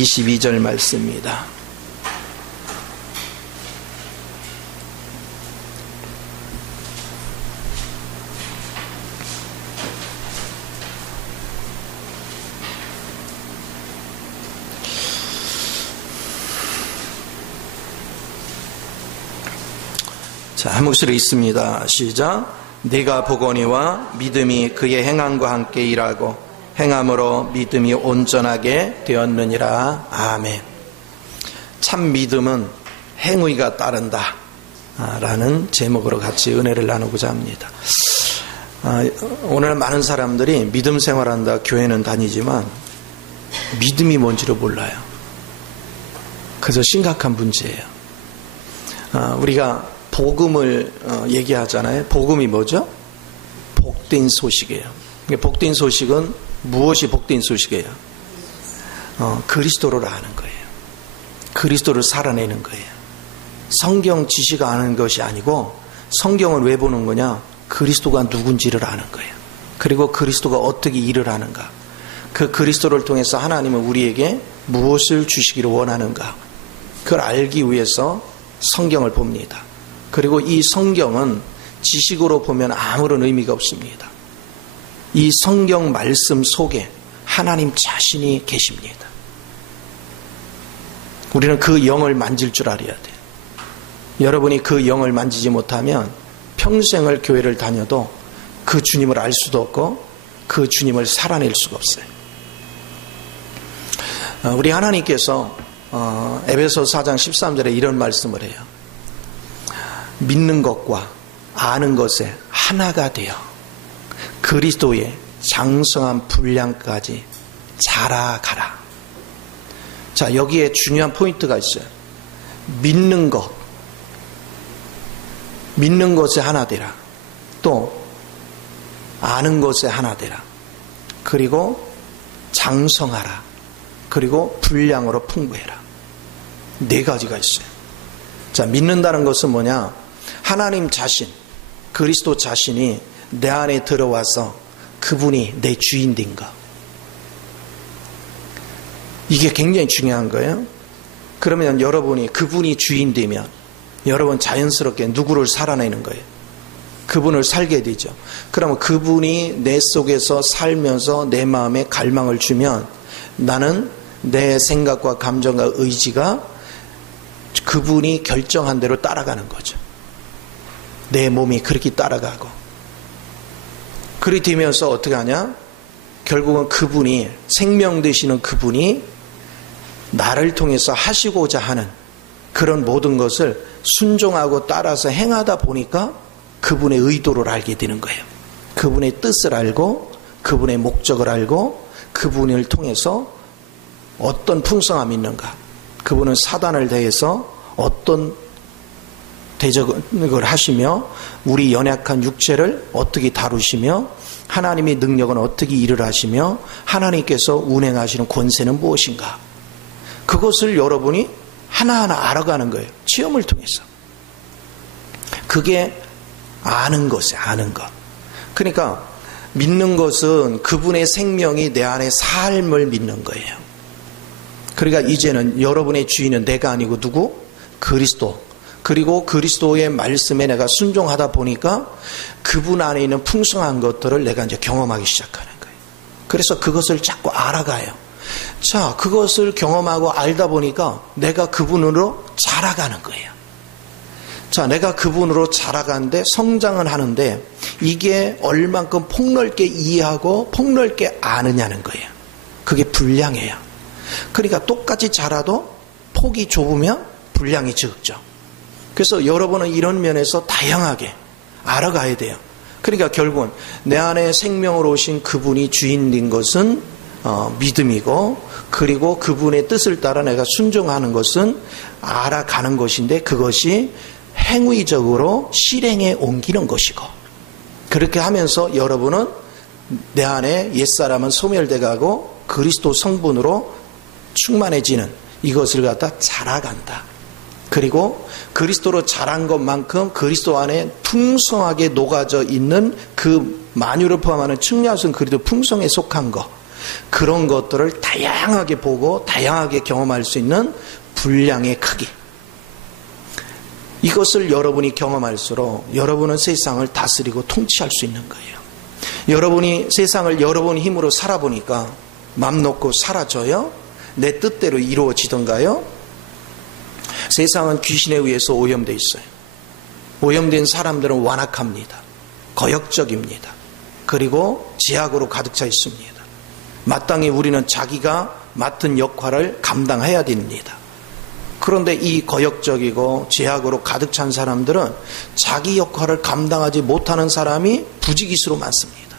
22절 말씀입니다. 자, 한 목소리 있습니다. 시작. 네가 보거니와 믿음이 그의 행함과 함께 일하고 행함으로 믿음이 온전하게 되었느니라. 아멘. 참 믿음은 행위가 따른다 라는 제목으로 같이 은혜를 나누고자 합니다. 오늘 많은 사람들이 믿음 생활한다, 교회는 다니지만 믿음이 뭔지를 몰라요. 그래서 심각한 문제예요. 우리가 복음을 얘기하잖아요. 복음이 뭐죠? 복된 소식이에요. 복된 소식은 무엇이 복된 소식이에요? 그리스도를 아는 거예요. 그리스도를 살아내는 거예요. 성경 지시가 아는 것이 아니고, 성경을 왜 보는 거냐? 그리스도가 누군지를 아는 거예요. 그리고 그리스도가 어떻게 일을 하는가, 그 그리스도를 통해서 하나님은 우리에게 무엇을 주시기를 원하는가, 그걸 알기 위해서 성경을 봅니다. 그리고 이 성경은 지식으로 보면 아무런 의미가 없습니다. 이 성경 말씀 속에 하나님 자신이 계십니다. 우리는 그 영을 만질 줄 알아야 돼요. 여러분이 그 영을 만지지 못하면 평생을 교회를 다녀도 그 주님을 알 수도 없고 그 주님을 살아낼 수가 없어요. 우리 하나님께서 에베소 4장 13절에 이런 말씀을 해요. 믿는 것과 아는 것에 하나가 되어 그리스도의 장성한 분량까지 자라가라. 자, 여기에 중요한 포인트가 있어요. 믿는 것, 믿는 것에 하나 되라. 또 아는 것에 하나 되라. 그리고 장성하라. 그리고 분량으로 풍부해라. 네 가지가 있어요. 자, 믿는다는 것은 뭐냐? 하나님 자신, 그리스도 자신이 내 안에 들어와서 그분이 내 주인 된 거. 이게 굉장히 중요한 거예요. 그러면 여러분이 그분이 주인 되면 여러분 자연스럽게 누구를 살아내는 거예요? 그분을 살게 되죠. 그러면 그분이 내 속에서 살면서 내 마음에 갈망을 주면 나는 내 생각과 감정과 의지가 그분이 결정한 대로 따라가는 거죠. 내 몸이 그렇게 따라가고, 그렇게 되면서 어떻게 하냐? 결국은 그분이, 생명 되시는 그분이 나를 통해서 하시고자 하는 그런 모든 것을 순종하고 따라서 행하다 보니까 그분의 의도를 알게 되는 거예요. 그분의 뜻을 알고 그분의 목적을 알고 그분을 통해서 어떤 풍성함이 있는가, 그분은 사단을 대해서 어떤 대적을 하시며 우리 연약한 육체를 어떻게 다루시며 하나님의 능력은 어떻게 일을 하시며 하나님께서 운행하시는 권세는 무엇인가, 그것을 여러분이 하나하나 알아가는 거예요. 체험을 통해서. 그게 아는 것이에요. 아는 것. 그러니까 믿는 것은 그분의 생명이 내 안에 삶을 믿는 거예요. 그러니까 이제는 여러분의 주인은 내가 아니고 누구? 그리스도. 그리고 그리스도의 말씀에 내가 순종하다 보니까 그분 안에 있는 풍성한 것들을 내가 이제 경험하기 시작하는 거예요. 그래서 그것을 자꾸 알아가요. 자, 그것을 경험하고 알다 보니까 내가 그분으로 자라가는 거예요. 자, 내가 그분으로 자라가는데 성장은 하는데 이게 얼만큼 폭넓게 이해하고 폭넓게 아느냐는 거예요. 그게 분량이에요. 그러니까 똑같이 자라도 폭이 좁으면 분량이 적죠. 그래서 여러분은 이런 면에서 다양하게 알아가야 돼요. 그러니까 결국은 내 안에 생명으로 오신 그분이 주인인 것은 믿음이고, 그리고 그분의 뜻을 따라 내가 순종하는 것은 알아가는 것인데 그것이 행위적으로 실행에 옮기는 것이고, 그렇게 하면서 여러분은 내 안에 옛사람은 소멸돼가고 그리스도 성분으로 충만해지는 이것을 갖다 자라간다. 그리고 그리스도로 자란 것만큼 그리스도 안에 풍성하게 녹아져 있는 그 만유를 포함하는 측량성 그리도 풍성에 속한 것, 그런 것들을 다양하게 보고 다양하게 경험할 수 있는 분량의 크기. 이것을 여러분이 경험할수록 여러분은 세상을 다스리고 통치할 수 있는 거예요. 여러분이 세상을 여러분 힘으로 살아보니까 맘 놓고 살아줘요? 내 뜻대로 이루어지던가요? 세상은 귀신에 의해서 오염되어 있어요. 오염된 사람들은 완악합니다. 거역적입니다. 그리고 제약으로 가득 차 있습니다. 마땅히 우리는 자기가 맡은 역할을 감당해야 됩니다. 그런데 이 거역적이고 제약으로 가득 찬 사람들은 자기 역할을 감당하지 못하는 사람이 부지기수로 많습니다.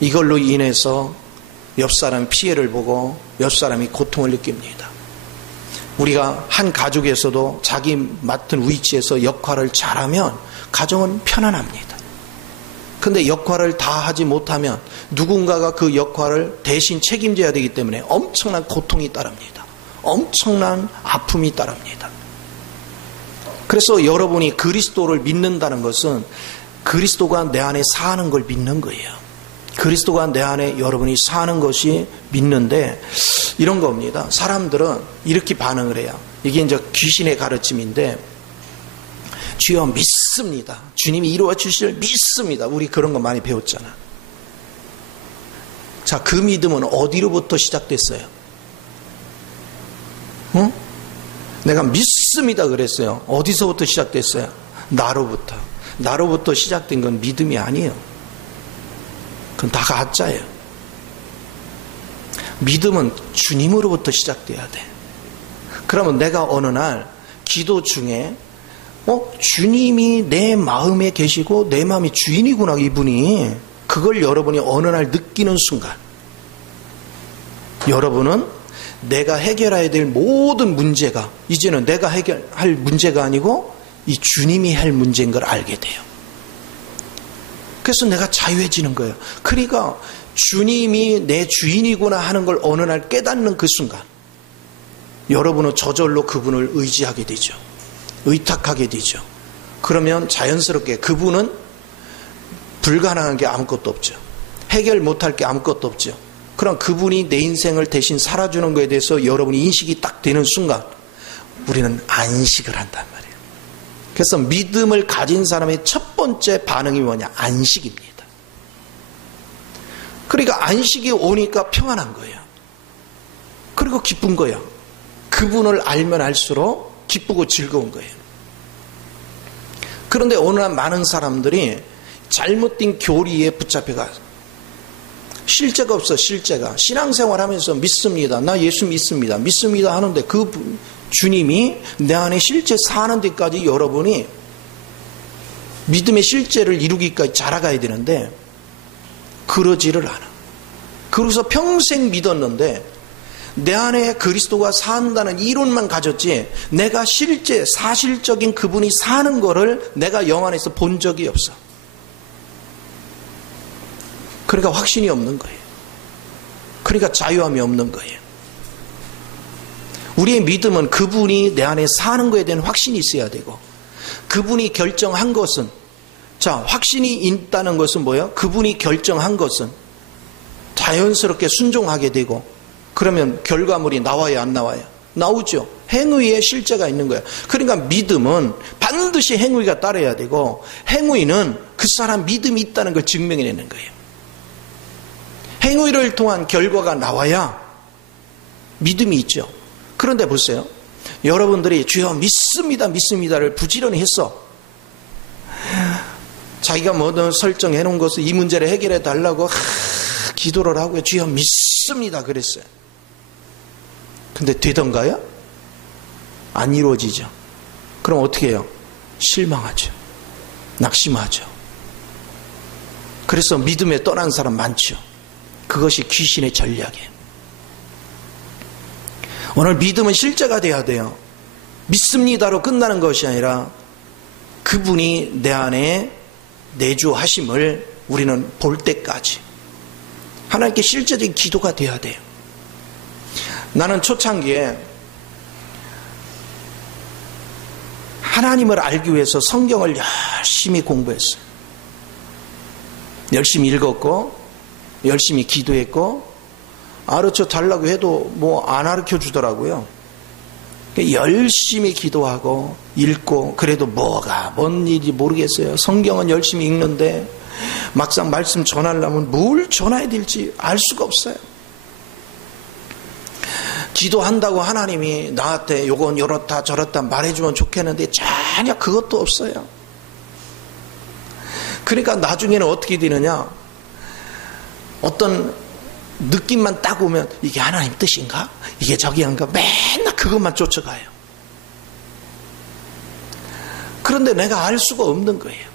이걸로 인해서 옆 사람이 피해를 보고 옆 사람이 고통을 느낍니다. 우리가 한 가족에서도 자기 맡은 위치에서 역할을 잘하면 가정은 편안합니다. 근데 역할을 다 하지 못하면 누군가가 그 역할을 대신 책임져야 되기 때문에 엄청난 고통이 따릅니다. 엄청난 아픔이 따릅니다. 그래서 여러분이 그리스도를 믿는다는 것은 그리스도가 내 안에 사는 걸 믿는 거예요. 그리스도가 내 안에 여러분이 사는 것이 믿는데 이런 겁니다. 사람들은 이렇게 반응을 해요. 이게 이제 귀신의 가르침인데 주여 믿습니다. 주님이 이루어 주실 믿습니다. 우리 그런 거 많이 배웠잖아. 자, 그 믿음은 어디로부터 시작됐어요? 응? 내가 믿습니다 그랬어요. 어디서부터 시작됐어요? 나로부터. 나로부터 시작된 건 믿음이 아니에요. 그건 다 가짜예요. 믿음은 주님으로부터 시작돼야 돼. 그러면 내가 어느 날 기도 중에 주님이 내 마음에 계시고 내 마음이 주인이구나 이분이. 그걸 여러분이 어느 날 느끼는 순간 여러분은 내가 해결해야 될 모든 문제가 이제는 내가 해결할 문제가 아니고 이 주님이 할 문제인 걸 알게 돼요. 그래서 내가 자유해지는 거예요. 그러니까 주님이 내 주인이구나 하는 걸 어느 날 깨닫는 그 순간 여러분은 저절로 그분을 의지하게 되죠. 의탁하게 되죠. 그러면 자연스럽게 그분은 불가능한 게 아무것도 없죠. 해결 못할 게 아무것도 없죠. 그럼 그분이 내 인생을 대신 살아주는 것에 대해서 여러분이 인식이 딱 되는 순간 우리는 안식을 한단 말이에요. 그래서 믿음을 가진 사람의 첫 번째 반응이 뭐냐? 안식입니다. 그러니까 안식이 오니까 평안한 거예요. 그리고 기쁜 거예요. 그분을 알면 알수록 기쁘고 즐거운 거예요. 그런데 오늘 많은 사람들이 잘못된 교리에 붙잡혀가 실제가 없어. 실제가 신앙생활하면서 믿습니다. 나 예수 믿습니다. 믿습니다 하는데 그 주님이 내 안에 실제 사는 데까지 여러분이 믿음의 실제를 이루기까지 자라가야 되는데 그러지를 않아. 그래서 평생 믿었는데 내 안에 그리스도가 산다는 이론만 가졌지 내가 실제 사실적인 그분이 사는 거를 내가 영 안에서 본 적이 없어. 그러니까 확신이 없는 거예요. 그러니까 자유함이 없는 거예요. 우리의 믿음은 그분이 내 안에 사는 거에 대한 확신이 있어야 되고 그분이 결정한 것은 자 확신이 있다는 것은 뭐예요? 그분이 결정한 것은 자연스럽게 순종하게 되고 그러면 결과물이 나와야 안 나와요? 나오죠. 행위에 실제가 있는 거예요. 그러니까 믿음은 반드시 행위가 따라야 되고 행위는 그 사람 믿음이 있다는 걸 증명해내는 거예요. 행위를 통한 결과가 나와야 믿음이 있죠. 그런데 보세요. 여러분들이 주여 믿습니다 믿습니다를 부지런히 했어. 자기가 뭐든 설정해 놓은 것을 이 문제를 해결해 달라고 기도를 하고 주여 믿습니다 그랬어요. 근데 되던가요? 안 이루어지죠. 그럼 어떻게 해요? 실망하죠. 낙심하죠. 그래서 믿음에 떠난 사람 많죠. 그것이 귀신의 전략이에요. 오늘 믿음은 실제가 돼야 돼요. 믿습니다로 끝나는 것이 아니라 그분이 내 안에 내주하심을 우리는 볼 때까지 하나님께 실제적인 기도가 돼야 돼요. 나는 초창기에 하나님을 알기 위해서 성경을 열심히 공부했어요. 열심히 읽었고 열심히 기도했고 가르쳐 달라고 해도 뭐 안 가르쳐 주더라고요. 열심히 기도하고 읽고 그래도 뭔 일인지 모르겠어요. 성경은 열심히 읽는데 막상 말씀 전하려면 뭘 전해야 될지 알 수가 없어요. 기도한다고 하나님이 나한테 요건 이렇다 저렇다 말해주면 좋겠는데 전혀 그것도 없어요. 그러니까 나중에는 어떻게 되느냐, 어떤 느낌만 딱 오면 이게 하나님 뜻인가? 이게 저기인가? 맨날 그것만 쫓아가요. 그런데 내가 알 수가 없는 거예요.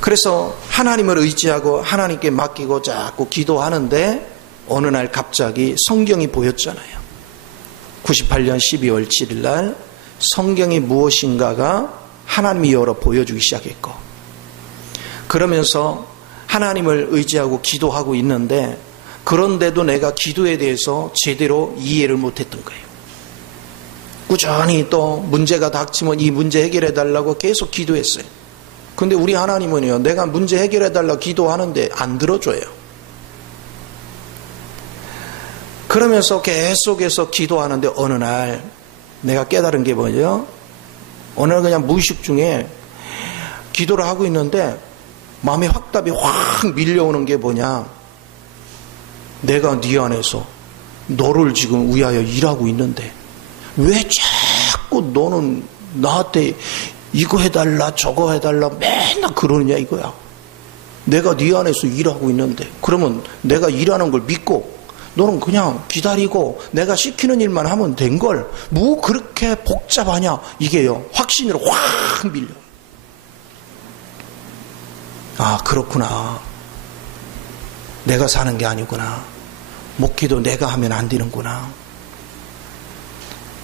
그래서 하나님을 의지하고 하나님께 맡기고 자꾸 기도하는데 어느 날 갑자기 성경이 보였잖아요. 98년 12월 7일 날 성경이 무엇인가가 하나님이 열어 보여주기 시작했고, 그러면서 하나님을 의지하고 기도하고 있는데 그런데도 내가 기도에 대해서 제대로 이해를 못했던 거예요. 꾸준히 또 문제가 닥치면 이 문제 해결해 달라고 계속 기도했어요. 근데 우리 하나님은요, 내가 문제 해결해 달라고 기도하는데 안 들어줘요. 그러면서 계속해서 기도하는데 어느 날 내가 깨달은 게 뭐죠? 어느 날 그냥 무의식 중에 기도를 하고 있는데 마음의 확답이 확 밀려오는 게 뭐냐, 내가 네 안에서 너를 지금 위하여 일하고 있는데 왜 자꾸 너는 나한테 이거 해달라 저거 해달라 맨날 그러느냐 이거야. 내가 네 안에서 일하고 있는데, 그러면 내가 일하는 걸 믿고 너는 그냥 기다리고 내가 시키는 일만 하면 된 걸 뭐 그렇게 복잡하냐, 이게요 확신으로 확 밀려. 아, 그렇구나. 내가 사는 게 아니구나. 목기도 내가 하면 안 되는구나.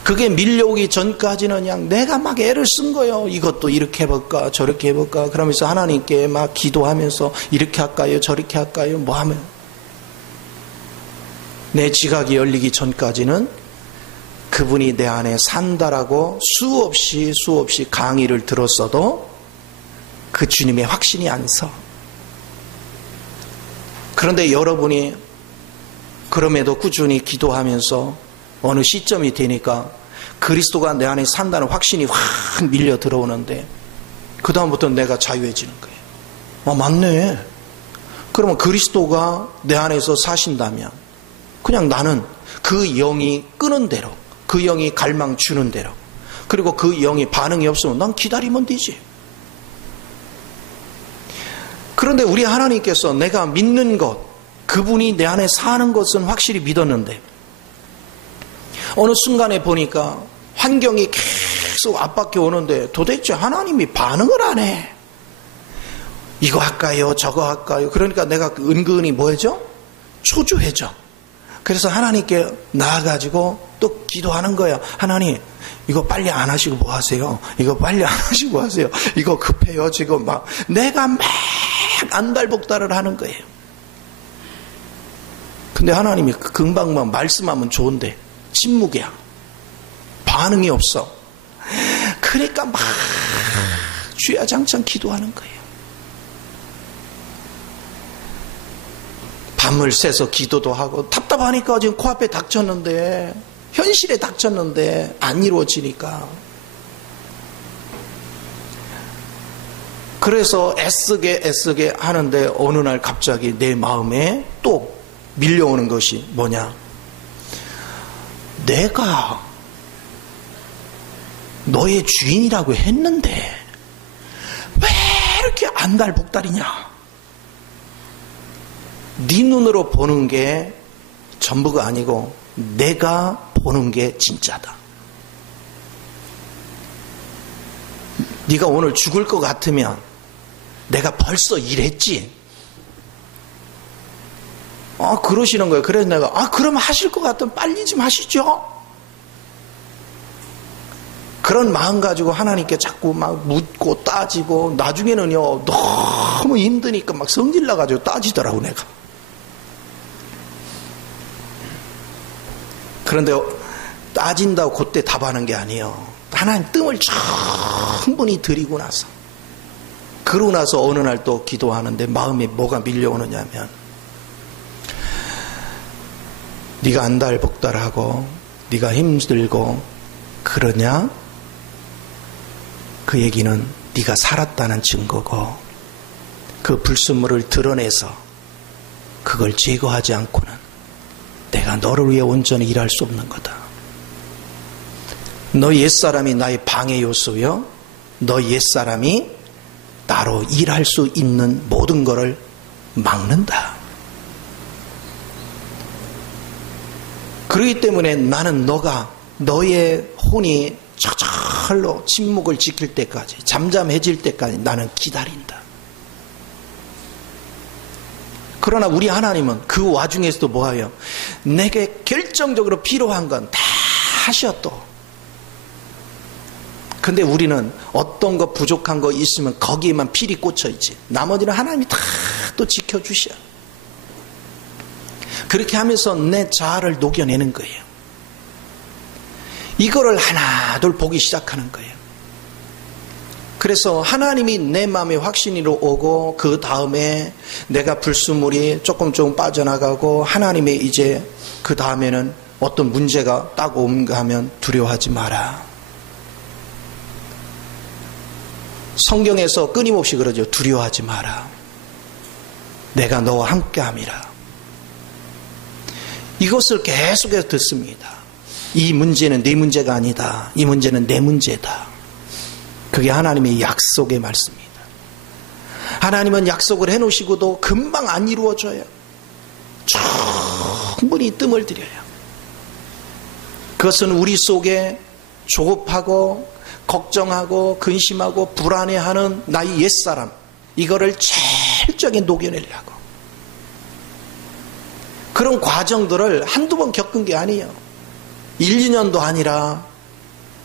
그게 밀려오기 전까지는 그냥 내가 막 애를 쓴 거예요. 이것도 이렇게 해볼까 저렇게 해볼까 그러면서 하나님께 막 기도하면서 이렇게 할까요 저렇게 할까요 뭐 하면, 내 지각이 열리기 전까지는 그분이 내 안에 산다라고 수없이 강의를 들었어도 그 주님의 확신이 안 서. 그런데 여러분이 그럼에도 꾸준히 기도하면서 어느 시점이 되니까 그리스도가 내 안에 산다는 확신이 확 밀려 들어오는데 그 다음부터는 내가 자유해지는 거예요. 아, 맞네. 그러면 그리스도가 내 안에서 사신다면 그냥 나는 그 영이 끄는 대로, 그 영이 갈망 주는 대로, 그리고 그 영이 반응이 없으면 난 기다리면 되지. 그런데 우리 하나님께서 내가 믿는 것, 그분이 내 안에 사는 것은 확실히 믿었는데 어느 순간에 보니까 환경이 계속 압박해 오는데 도대체 하나님이 반응을 안 해. 이거 할까요 저거 할까요. 그러니까 내가 은근히 뭐죠? 초조해져. 그래서 하나님께 나아가지고 또 기도하는 거야. 하나님, 이거 빨리 안 하시고 뭐 하세요? 이거 빨리 안 하시고 뭐 하세요? 이거 급해요 지금. 막 내가 막 안달복달을 하는 거예요. 근데 하나님이 금방만 말씀하면 좋은데 침묵이야. 반응이 없어. 그러니까 막 주야장창 기도하는 거예요. 밤을 새서 기도도 하고 답답하니까 지금 코앞에 닥쳤는데, 현실에 닥쳤는데 안 이루어지니까. 그래서 애쓰게 하는데 어느 날 갑자기 내 마음에 또 밀려오는 것이 뭐냐, 내가 너의 주인이라고 했는데 왜 이렇게 안달복달이냐. 네 눈으로 보는 게 전부가 아니고 내가 보는 게 진짜다. 네가 오늘 죽을 것 같으면 내가 벌써 일했지. 그러시는 거예요. 그래서 내가 그럼 하실 것 같으면 빨리 좀 하시죠. 그런 마음 가지고 하나님께 자꾸 막 묻고 따지고 나중에는요 너무 힘드니까 막 성질 나가지고 따지더라고 내가. 그런데 따진다고 그때 답하는 게 아니에요. 하나님 뜸을 충분히 들이고 나서, 그러고 나서 어느 날 또 기도하는데 마음에 뭐가 밀려오느냐면 네가 안달복달하고 네가 힘들고 그러냐? 그 얘기는 네가 살았다는 증거고 그 불순물을 드러내서 그걸 제거하지 않고는 내가 너를 위해 온전히 일할 수 없는 거다. 너 옛사람이 나의 방해 요소요. 너 옛사람이 나로 일할 수 있는 모든 것을 막는다. 그렇기 때문에 나는 너가 너의 혼이 저절로 침묵을 지킬 때까지 잠잠해질 때까지 나는 기다린다. 그러나 우리 하나님은 그 와중에서도 뭐예요? 내게 결정적으로 필요한 건 다 하셔 또. 근데 우리는 어떤 거 부족한 거 있으면 거기에만 필이 꽂혀 있지. 나머지는 하나님이 다 또 지켜주셔. 그렇게 하면서 내 자아를 녹여내는 거예요. 이거를 하나둘 보기 시작하는 거예요. 그래서 하나님이 내 마음에 확신으로 오고 그 다음에 내가 불순물이 조금 빠져나가고 하나님의 이제 그 다음에는 어떤 문제가 딱 오는가 하면 두려워하지 마라. 성경에서 끊임없이 그러죠. 두려워하지 마라. 내가 너와 함께함이라. 이것을 계속해서 듣습니다. 이 문제는 네 문제가 아니다. 이 문제는 내 문제다. 그게 하나님의 약속의 말씀입니다. 하나님은 약속을 해놓으시고도 금방 안 이루어져요. 충분히 뜸을 들여요. 그것은 우리 속에 조급하고 걱정하고 근심하고 불안해하는 나의 옛사람, 이거를 철저하게 녹여내려고. 그런 과정들을 한두 번 겪은 게 아니에요. 1, 2년도 아니라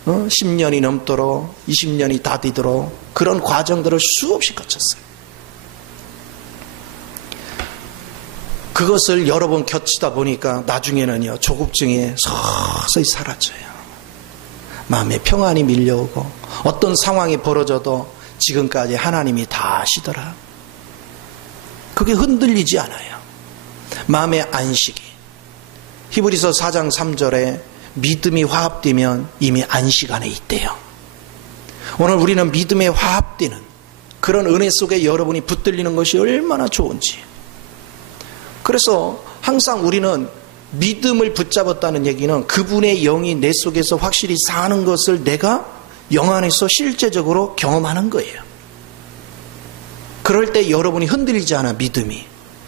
10년이 넘도록 20년이 다 되도록 그런 과정들을 수없이 거쳤어요. 그것을 여러 번 겹치다 보니까 나중에는요, 조급증이 서서히 사라져요. 마음에 평안이 밀려오고 어떤 상황이 벌어져도 지금까지 하나님이 다 하시더라. 그게 흔들리지 않아요. 마음의 안식이. 히브리서 4장 3절에 믿음이 화합되면 이미 안식 안에 있대요. 오늘 우리는 믿음에 화합되는 그런 은혜 속에 여러분이 붙들리는 것이 얼마나 좋은지. 그래서 항상 우리는 믿음을 붙잡았다는 얘기는 그분의 영이 내 속에서 확실히 사는 것을 내가 영 안에서 실제적으로 경험하는 거예요. 그럴 때 여러분이 흔들리지 않아. 믿음이.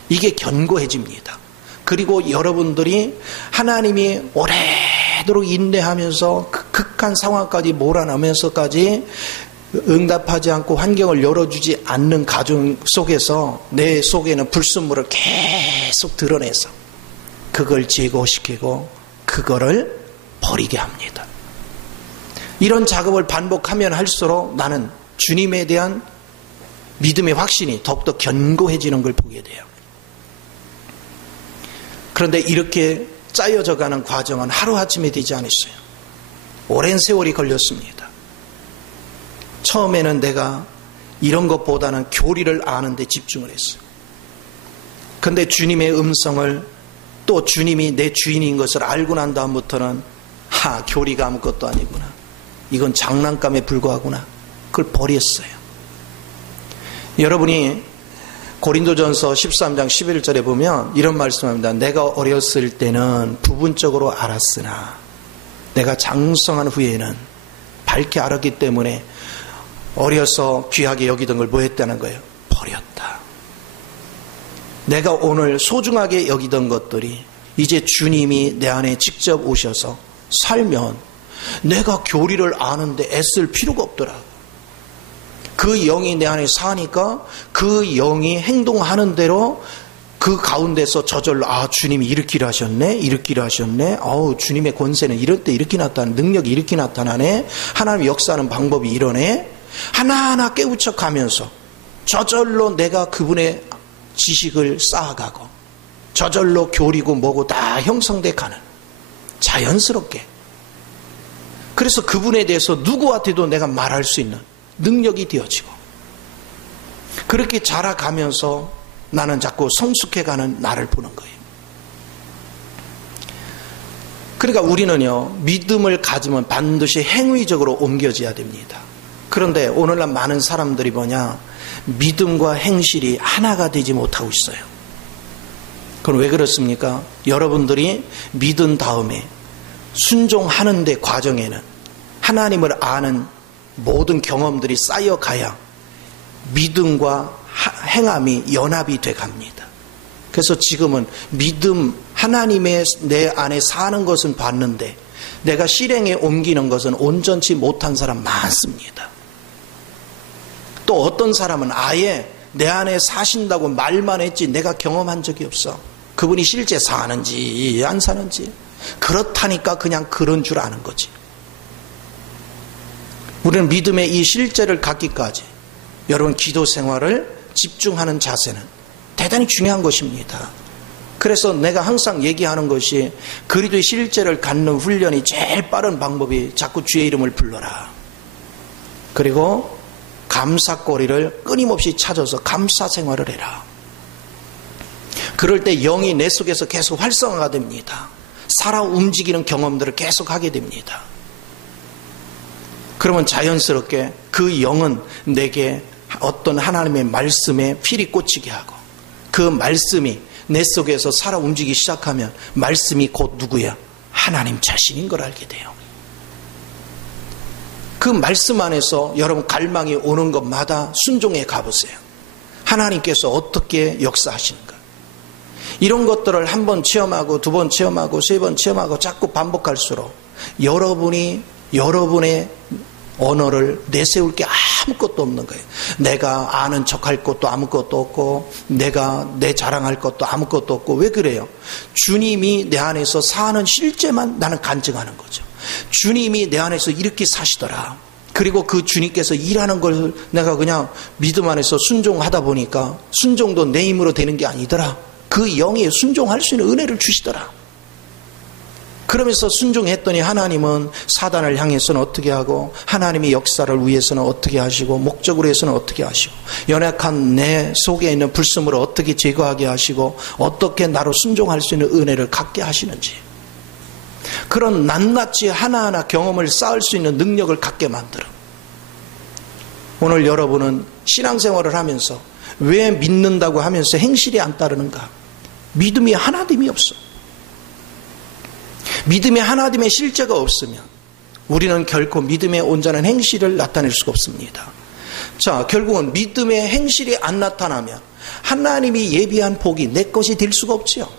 이게 견고해집니다. 그리고 여러분들이 하나님이 오래도록 인내하면서 극한 상황까지 몰아내면서까지 응답하지 않고 환경을 열어주지 않는 가정 속에서 내 속에는 불순물을 계속 드러내서 그걸 제거시키고 그거를 버리게 합니다. 이런 작업을 반복하면 할수록 나는 주님에 대한 믿음의 확신이 더욱더 견고해지는 걸 보게 돼요. 그런데 이렇게 짜여져 가는 과정은 하루아침에 되지 않았어요. 오랜 세월이 걸렸습니다. 처음에는 내가 이런 것보다는 교리를 아는 데 집중을 했어요. 그런데 주님의 음성을 또 주님이 내 주인인 것을 알고 난 다음부터는 교리가 아무것도 아니구나. 이건 장난감에 불과하구나. 그걸 버렸어요. 여러분이 고린도전서 13장 11절에 보면 이런 말씀합니다. 내가 어렸을 때는 부분적으로 알았으나 내가 장성한 후에는 밝게 알았기 때문에 어려서 귀하게 여기던 걸 뭐 했다는 거예요? 버렸다. 내가 오늘 소중하게 여기던 것들이 이제 주님이 내 안에 직접 오셔서 살면 내가 교리를 아는데 애쓸 필요가 없더라고. 그 영이 내 안에 사니까 그 영이 행동하는 대로 그 가운데서 저절로 주님이 이렇게 하셨네, 이렇게 하셨네. 주님의 권세는 이럴 때 이렇게 나타나네, 능력이 이렇게 나타나네. 하나님 역사하는 방법이 이러네. 하나하나 깨우쳐 가면서 저절로 내가 그분의 지식을 쌓아가고 저절로 교리고 뭐고 다 형성돼 가는, 자연스럽게. 그래서 그분에 대해서 누구한테도 내가 말할 수 있는 능력이 되어지고, 그렇게 자라가면서 나는 자꾸 성숙해가는 나를 보는 거예요. 그러니까 우리는요, 믿음을 가지면 반드시 행위적으로 옮겨져야 됩니다. 그런데 오늘날 많은 사람들이 뭐냐, 믿음과 행실이 하나가 되지 못하고 있어요. 그럼 왜 그렇습니까? 여러분들이 믿은 다음에 순종하는 데 과정에는 하나님을 아는 모든 경험들이 쌓여가야 믿음과 행함이 연합이 돼 갑니다. 그래서 지금은 믿음, 하나님의 내 안에 사는 것은 봤는데 내가 실행에 옮기는 것은 온전치 못한 사람 많습니다. 또 어떤 사람은 아예 내 안에 사신다고 말만 했지 내가 경험한 적이 없어. 그분이 실제 사는지 안 사는지, 그렇다니까 그냥 그런 줄 아는 거지. 우리는 믿음의 이 실제를 갖기까지 여러분 기도 생활을 집중하는 자세는 대단히 중요한 것입니다. 그래서 내가 항상 얘기하는 것이, 그리스도의 실제를 갖는 훈련이 제일 빠른 방법이 자꾸 주의 이름을 불러라. 그리고 감사거리를 끊임없이 찾아서 감사 생활을 해라. 그럴 때 영이 내 속에서 계속 활성화가 됩니다. 살아 움직이는 경험들을 계속 하게 됩니다. 그러면 자연스럽게 그 영은 내게 어떤 하나님의 말씀에 필이 꽂히게 하고, 그 말씀이 내 속에서 살아 움직이기 시작하면 말씀이 곧 누구야? 하나님 자신인 걸 알게 돼요. 그 말씀 안에서 여러분 갈망이 오는 것마다 순종해 가보세요. 하나님께서 어떻게 역사하시는가. 이런 것들을 한 번 체험하고 두 번 체험하고 세 번 체험하고 자꾸 반복할수록 여러분이 여러분의 언어를 내세울 게 아무것도 없는 거예요. 내가 아는 척할 것도 아무것도 없고 내가 내 자랑할 것도 아무것도 없고. 왜 그래요? 주님이 내 안에서 사는 실제만 나는 간증하는 거죠. 주님이 내 안에서 이렇게 사시더라. 그리고 그 주님께서 일하는 걸 내가 그냥 믿음 안에서 순종하다 보니까 순종도 내 힘으로 되는 게 아니더라. 그 영에 순종할 수 있는 은혜를 주시더라. 그러면서 순종했더니 하나님은 사단을 향해서는 어떻게 하고, 하나님의 역사를 위해서는 어떻게 하시고, 목적으로 해서는 어떻게 하시고, 연약한 내 속에 있는 불순물을 어떻게 제거하게 하시고, 어떻게 나로 순종할 수 있는 은혜를 갖게 하시는지, 그런 낱낱이 하나하나 경험을 쌓을 수 있는 능력을 갖게 만들어. 오늘 여러분은 신앙생활을 하면서 왜 믿는다고 하면서 행실이 안 따르는가? 믿음이 하나됨이 없어. 믿음의 하나됨의 실제가 없으면 우리는 결코 믿음의 온전한 행실을 나타낼 수가 없습니다. 자, 결국은 믿음의 행실이 안 나타나면 하나님이 예비한 복이 내 것이 될 수가 없죠.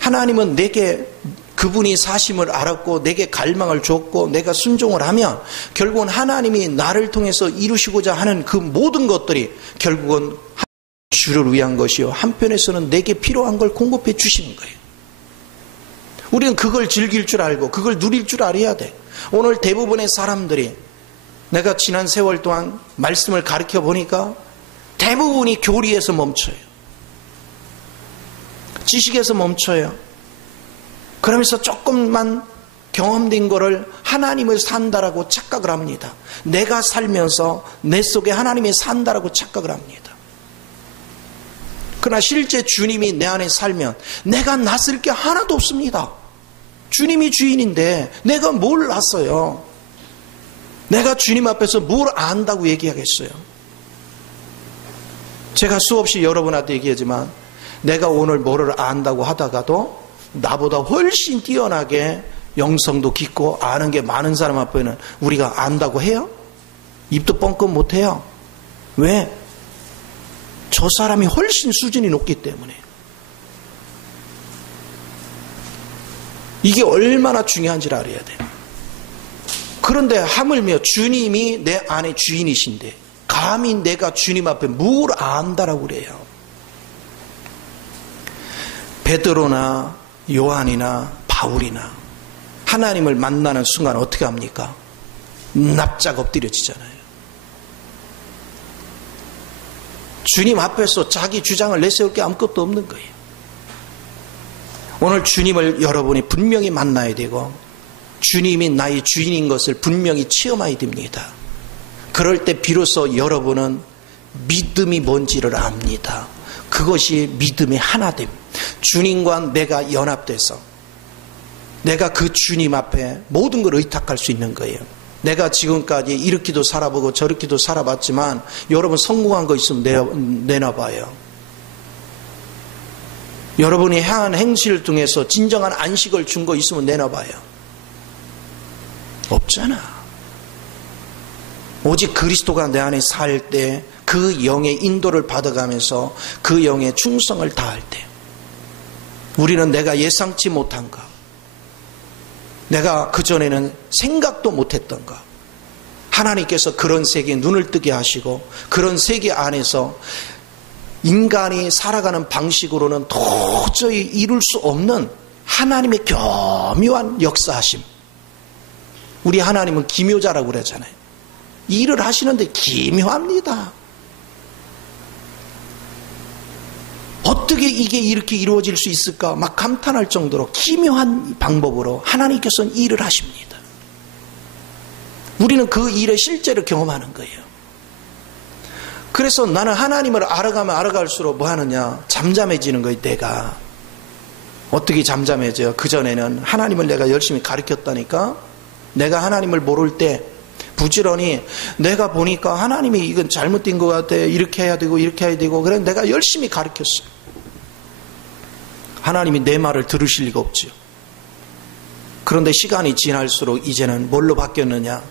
하나님은 내게 그분이 사심을 알았고 내게 갈망을 줬고 내가 순종을 하면 결국은 하나님이 나를 통해서 이루시고자 하는 그 모든 것들이 결국은 주를 위한 것이요, 한편에서는 내게 필요한 걸 공급해 주시는 거예요. 우리는 그걸 즐길 줄 알고 그걸 누릴 줄 알아야 돼. 오늘 대부분의 사람들이, 내가 지난 세월 동안 말씀을 가르쳐 보니까 대부분이 교리에서 멈춰요. 지식에서 멈춰요. 그러면서 조금만 경험된 거를 하나님을 산다라고 착각을 합니다. 내가 살면서 내 속에 하나님이 산다라고 착각을 합니다. 그러나 실제 주님이 내 안에 살면 내가 낯설 게 하나도 없습니다. 주님이 주인인데 내가 뭘 낯서요? 내가 주님 앞에서 뭘 안다고 얘기하겠어요? 제가 수없이 여러분한테 얘기하지만 내가 오늘 뭐를 안다고 하다가도 나보다 훨씬 뛰어나게 영성도 깊고 아는 게 많은 사람 앞에는 우리가 안다고 해요? 입도 뻥끗 못해요. 왜? 저 사람이 훨씬 수준이 높기 때문에. 이게 얼마나 중요한지를 알아야 돼요. 그런데 하물며 주님이 내 안에 주인이신데 감히 내가 주님 앞에 뭘 안다라고 그래요? 베드로나 요한이나 바울이나 하나님을 만나는 순간 어떻게 합니까? 납작 엎드려지잖아요. 주님 앞에서 자기 주장을 내세울 게 아무것도 없는 거예요. 오늘 주님을 여러분이 분명히 만나야 되고 주님이 나의 주인인 것을 분명히 체험해야 됩니다. 그럴 때 비로소 여러분은 믿음이 뭔지를 압니다. 그것이 믿음의 하나됨. 주님과 내가 연합돼서 내가 그 주님 앞에 모든 걸 의탁할 수 있는 거예요. 내가 지금까지 이렇게도 살아보고 저렇게도 살아봤지만 여러분 성공한 거 있으면 내놔봐요. 여러분이 행한 행실 중에서 진정한 안식을 준 거 있으면 내놔봐요. 없잖아. 오직 그리스도가 내 안에 살 때 그 영의 인도를 받아가면서 그 영의 충성을 다할 때 우리는 내가 예상치 못한 것, 내가 그전에는 생각도 못했던 것, 하나님께서 그런 세계에 눈을 뜨게 하시고 그런 세계 안에서 인간이 살아가는 방식으로는 도저히 이룰 수 없는 하나님의 교묘한 역사하심. 우리 하나님은 기묘자라고 그러잖아요. 일을 하시는데 기묘합니다. 어떻게 이게 이렇게 이루어질 수 있을까 막 감탄할 정도로 기묘한 방법으로 하나님께서는 일을 하십니다. 우리는 그 일의 실제를 경험하는 거예요. 그래서 나는 하나님을 알아가면 알아갈수록 뭐 하느냐? 잠잠해지는 거예요. 내가 어떻게 잠잠해져요? 그전에는 하나님을 내가 열심히 가르쳤다니까. 내가 하나님을 모를 때 부지런히 내가 보니까 하나님이 이건 잘못된 것 같아, 이렇게 해야 되고 이렇게 해야 되고, 그래 내가 열심히 가르쳤어요. 하나님이 내 말을 들으실 리가 없죠. 그런데 시간이 지날수록 이제는 뭘로 바뀌었느냐?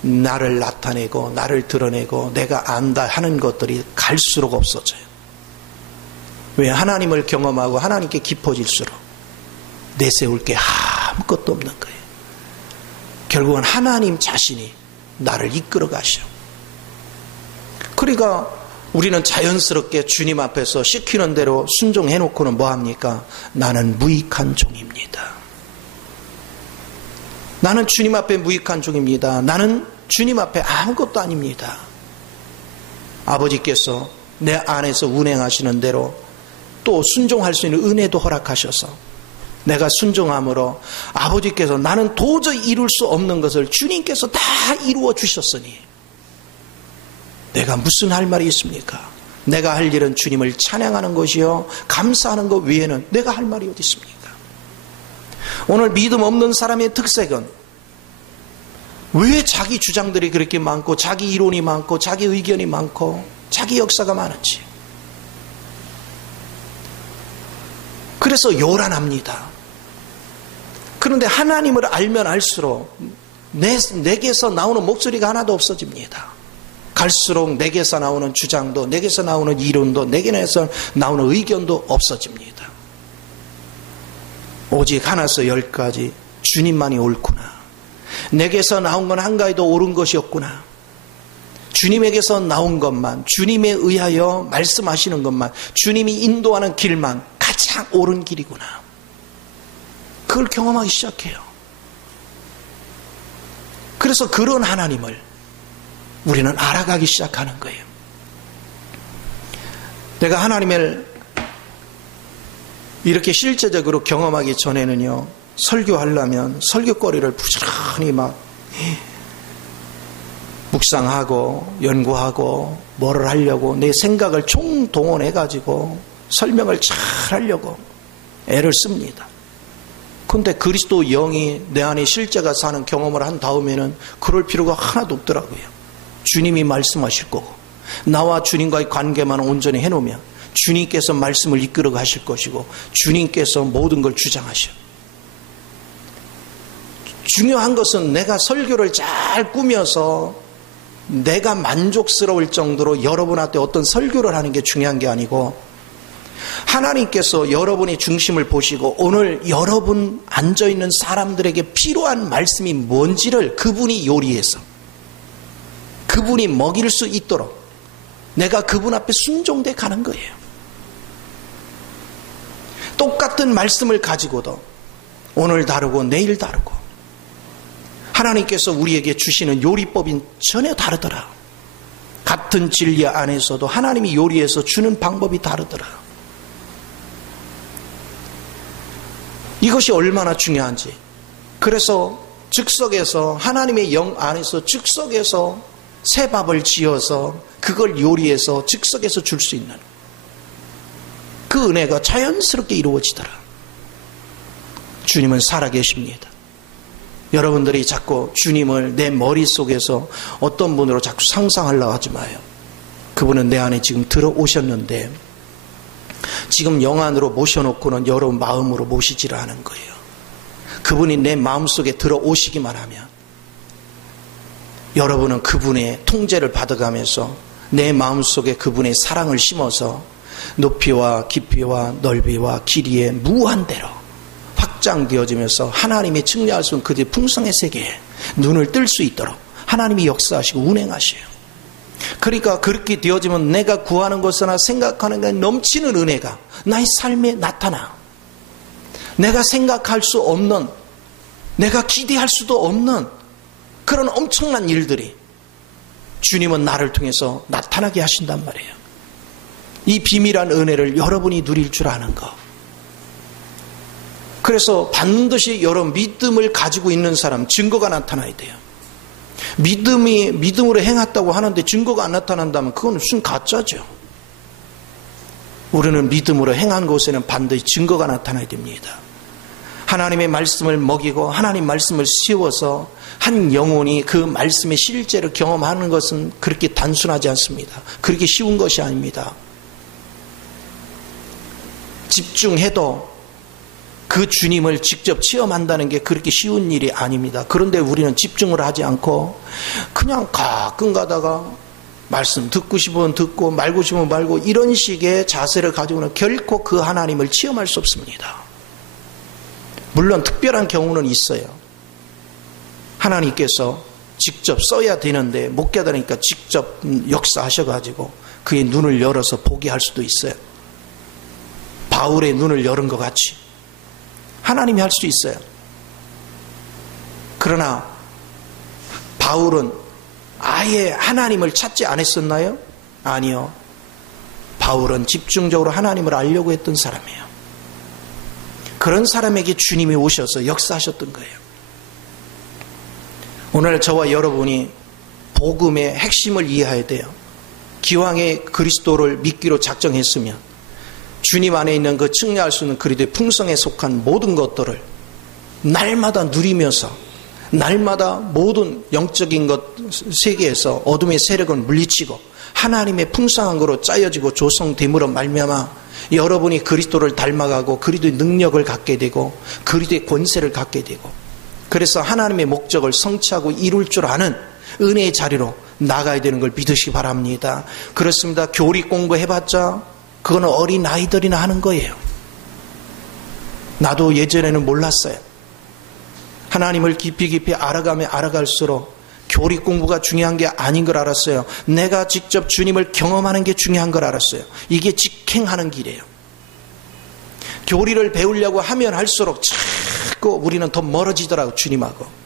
나를 나타내고 나를 드러내고 내가 안다 하는 것들이 갈수록 없어져요. 왜? 하나님을 경험하고 하나님께 깊어질수록 내세울 게 아무것도 없는 거예요. 결국은 하나님 자신이 나를 이끌어 가셔. 그러니까 우리는 자연스럽게 주님 앞에서 시키는 대로 순종해 놓고는 뭐합니까? 나는 무익한 종입니다. 나는 주님 앞에 무익한 종입니다. 나는 주님 앞에 아무것도 아닙니다. 아버지께서 내 안에서 운행하시는 대로 또 순종할 수 있는 은혜도 허락하셔서 내가 순종함으로 아버지께서 나는 도저히 이룰 수 없는 것을 주님께서 다 이루어 주셨으니 내가 무슨 할 말이 있습니까? 내가 할 일은 주님을 찬양하는 것이요 감사하는 것 외에는 내가 할 말이 어디 있습니까? 오늘 믿음 없는 사람의 특색은 왜 자기 주장들이 그렇게 많고 자기 이론이 많고 자기 의견이 많고 자기 역사가 많은지. 그래서 요란합니다. 그런데 하나님을 알면 알수록 내게서 나오는 목소리가 하나도 없어집니다. 갈수록 내게서 나오는 주장도, 내게서 나오는 이론도, 내게서 나오는 의견도 없어집니다. 오직 하나서 열까지 주님만이 옳구나. 내게서 나온 건 한 가지도 옳은 것이 없구나. 주님에게서 나온 것만, 주님에 의하여 말씀하시는 것만, 주님이 인도하는 길만 가장 옳은 길이구나. 그걸 경험하기 시작해요. 그래서 그런 하나님을 우리는 알아가기 시작하는 거예요. 내가 하나님을 이렇게 실제적으로 경험하기 전에는요, 설교하려면 설교거리를 부지런히 막 묵상하고 연구하고 뭐를 하려고 내 생각을 총동원해가지고 설명을 잘 하려고 애를 씁니다. 그런데 그리스도 영이 내 안에 실제가 사는 경험을 한 다음에는 그럴 필요가 하나도 없더라고요. 주님이 말씀하실 거고 나와 주님과의 관계만 온전히 해놓으면 주님께서 말씀을 이끌어 가실 것이고 주님께서 모든 걸 주장하셔. 중요한 것은 내가 설교를 잘 꾸며서 내가 만족스러울 정도로 여러분한테 어떤 설교를 하는 게 중요한 게 아니고 하나님께서 여러분의 중심을 보시고 오늘 여러분 앉아있는 사람들에게 필요한 말씀이 뭔지를 그분이 요리해서 그분이 먹일 수 있도록 내가 그분 앞에 순종돼 가는 거예요. 똑같은 말씀을 가지고도 오늘 다르고 내일 다르고 하나님께서 우리에게 주시는 요리법이 전혀 다르더라. 같은 진리 안에서도 하나님이 요리해서 주는 방법이 다르더라. 이것이 얼마나 중요한지. 그래서 즉석에서 하나님의 영 안에서 즉석에서 새 밥을 지어서 그걸 요리해서 즉석에서 줄 수 있는 그 은혜가 자연스럽게 이루어지더라. 주님은 살아계십니다. 여러분들이 자꾸 주님을 내 머릿속에서 어떤 분으로 자꾸 상상하려고 하지 마요. 그분은 내 안에 지금 들어오셨는데 지금 영안으로 모셔놓고는 여러분 마음으로 모시지를 않은 거예요. 그분이 내 마음속에 들어오시기만 하면 여러분은 그분의 통제를 받아가면서 내 마음속에 그분의 사랑을 심어서 높이와 깊이와 넓이와 길이에 무한대로 확장되어지면서 하나님의 측량할 수 없는 그의 풍성의 세계에 눈을 뜰 수 있도록 하나님이 역사하시고 운행하셔요. 그러니까 그렇게 되어지면 내가 구하는 것이나 생각하는 게 넘치는 은혜가 나의 삶에 나타나. 내가 생각할 수 없는, 내가 기대할 수도 없는 그런 엄청난 일들이 주님은 나를 통해서 나타나게 하신단 말이에요. 이 비밀한 은혜를 여러분이 누릴 줄 아는 것. 그래서 반드시 여러분 믿음을 가지고 있는 사람 증거가 나타나야 돼요. 믿음으로 행했다고 하는데 증거가 안 나타난다면 그건 무슨 가짜죠. 우리는 믿음으로 행한 곳에는 반드시 증거가 나타나야 됩니다. 하나님의 말씀을 먹이고 하나님 말씀을 씌워서 한 영혼이 그 말씀의 실제를 경험하는 것은 그렇게 단순하지 않습니다. 그렇게 쉬운 것이 아닙니다. 집중해도 그 주님을 직접 체험한다는 게 그렇게 쉬운 일이 아닙니다. 그런데 우리는 집중을 하지 않고 그냥 가끔 가다가 말씀 듣고 싶으면 듣고 말고 싶으면 말고 이런 식의 자세를 가지고는 결코 그 하나님을 체험할 수 없습니다. 물론 특별한 경우는 있어요. 하나님께서 직접 써야 되는데 못 깨달으니까 직접 역사하셔가지고 그의 눈을 열어서 보게 할 수도 있어요. 바울의 눈을 열은 것 같이 하나님이 할 수 있어요. 그러나 바울은 아예 하나님을 찾지 않았었나요? 아니요. 바울은 집중적으로 하나님을 알려고 했던 사람이에요. 그런 사람에게 주님이 오셔서 역사하셨던 거예요. 오늘 저와 여러분이 복음의 핵심을 이해해야 돼요. 기왕에 그리스도를 믿기로 작정했으면 주님 안에 있는 그 측량할 수 있는 그리스도의 풍성에 속한 모든 것들을 날마다 누리면서 날마다 모든 영적인 것 세계에서 어둠의 세력은 물리치고 하나님의 풍성한 거로 짜여지고 조성됨으로 말미암아 여러분이 그리스도를 닮아가고 그리스도의 능력을 갖게 되고 그리스도의 권세를 갖게 되고 그래서 하나님의 목적을 성취하고 이룰 줄 아는 은혜의 자리로 나가야 되는 걸 믿으시기 바랍니다. 그렇습니다. 교리 공부해봤자 그거는 어린 아이들이나 하는 거예요. 나도 예전에는 몰랐어요. 하나님을 깊이 알아가면 알아갈수록 교리 공부가 중요한 게 아닌 걸 알았어요. 내가 직접 주님을 경험하는 게 중요한 걸 알았어요. 이게 직행하는 길이에요. 교리를 배우려고 하면 할수록 자꾸 우리는 더 멀어지더라고요. 주님하고.